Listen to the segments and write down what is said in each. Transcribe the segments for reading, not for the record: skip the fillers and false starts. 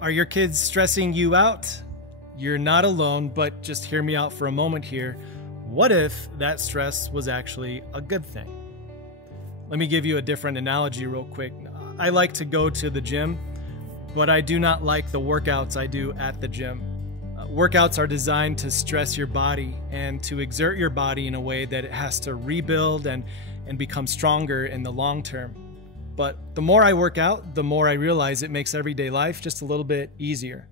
Are your kids stressing you out? You're not alone, but just hear me out for a moment here. What if that stress was actually a good thing? Let me give you a different analogy real quick. I like to go to the gym, but I do not like the workouts I do at the gym. Workouts are designed to stress your body and to exert your body in a way that it has to rebuild and become stronger in the long term. But the more I work out, the more I realize it makes everyday life just a little bit easier.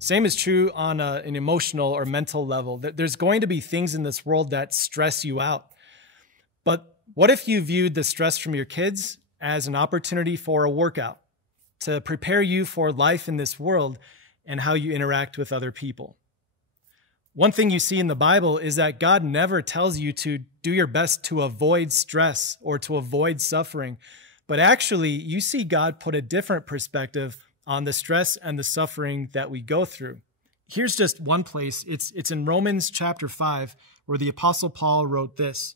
Same is true on an emotional or mental level. There's going to be things in this world that stress you out. But what if you viewed the stress from your kids as an opportunity for a workout to prepare you for life in this world and how you interact with other people? One thing you see in the Bible is that God never tells you to do your best to avoid stress or to avoid suffering, but actually you see God put a different perspective on the stress and the suffering that we go through. Here's just one place. It's in Romans chapter 5, where the Apostle Paul wrote this.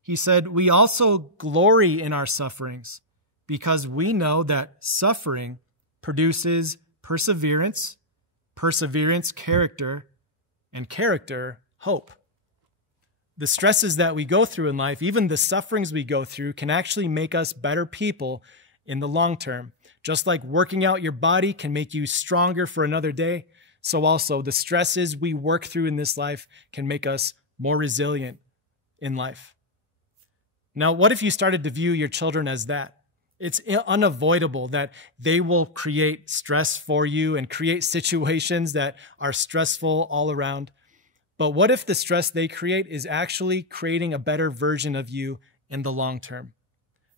He said, "We also glory in our sufferings because we know that suffering produces perseverance, perseverance, character, and character, hope." The stresses that we go through in life, even the sufferings we go through, can actually make us better people in the long term. Just like working out your body can make you stronger for another day, so also the stresses we work through in this life can make us more resilient in life. Now, what if you started to view your children as that? It's unavoidable that they will create stress for you and create situations that are stressful all around. But what if the stress they create is actually creating a better version of you in the long term?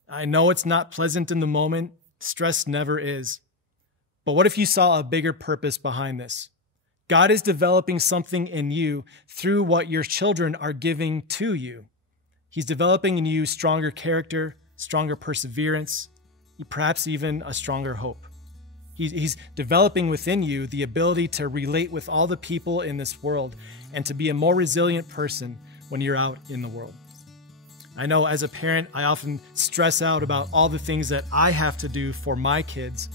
I know it's not pleasant in the moment. Stress never is. But what if you saw a bigger purpose behind this? God is developing something in you through what your children are giving to you. He's developing in you stronger character, stronger perseverance, perhaps even a stronger hope. He's developing within you the ability to relate with all the people in this world and to be a more resilient person when you're out in the world. I know as a parent, I often stress out about all the things that I have to do for my kids.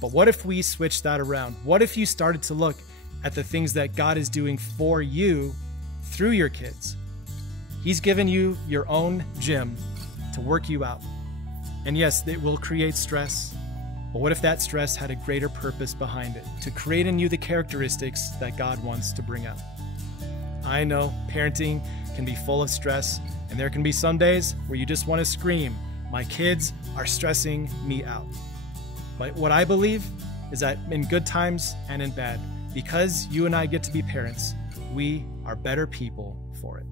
But what if we switched that around? What if you started to look at the things that God is doing for you through your kids? He's given you your own gym to work you out. And yes, it will create stress. But what if that stress had a greater purpose behind it, to create in you the characteristics that God wants to bring out? I know parenting can be full of stress, and there can be some days where you just want to scream, "My kids are stressing me out." But what I believe is that in good times and in bad, because you and I get to be parents, we are better people for it.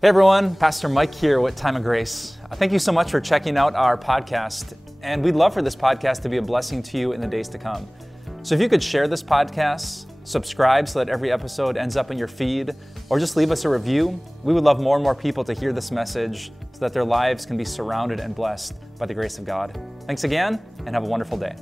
Hey everyone, Pastor Mike here with Time of Grace. Thank you so much for checking out our podcast, and we'd love for this podcast to be a blessing to you in the days to come. So if you could share this podcast, subscribe so that every episode ends up in your feed, or just leave us a review. We would love more and more people to hear this message so that their lives can be surrounded and blessed by the grace of God. Thanks again, and have a wonderful day.